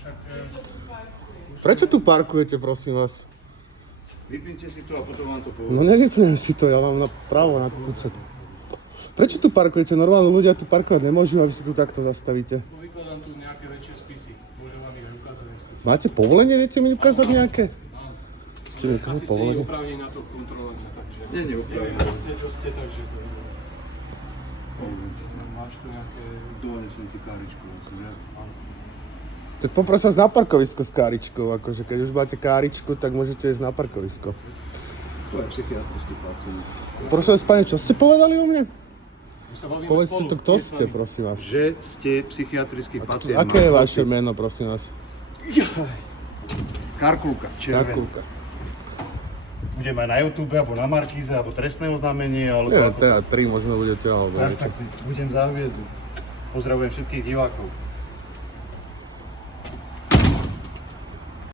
však... Prečo tu parkujete, prosím vás? Vypnite si to a potom vám to No poviem. nevypnem si to, ja mám právo na kúcek. Prečo tu parkujete? Normálne ľudia tu parkovať nemôžu, aby si tu takto zastavíte. No vykladám tu nejaké väčšie spisy. Môžem vám ich aj ukázať. Máte povolenie? Viete mi ukázať nejaké? Áno. Ste mi ukázať Asi si povolenie? oprávnení na to kontrolovať, takže... Nie, neoprávnení. Neviem, čo ste, takže to je... Máš tu nejaké... Donesem ti káričku. Tak poprosím vás na parkovisko s káričkou, akože keď už máte káričku, tak môžete ísť na parkovisko. To je psychiatrický pacient. Prosím vás, pane, čo ste povedali o mne? My sa bavíme Povedzte spolu, to, kto nie s ste, vami. prosím vás. Že ste psychiatrický pacient. Aké je vaše meno, prosím vás? Karkulka, červená. Karkulka. Budem aj na YouTube, alebo na Markíze, alebo trestné oznámenie, alebo Ja, ako... teda 3 možno budete, alebo Tak, niečo. tak, budem za hviezdu. Pozdravujem všetkých divákov.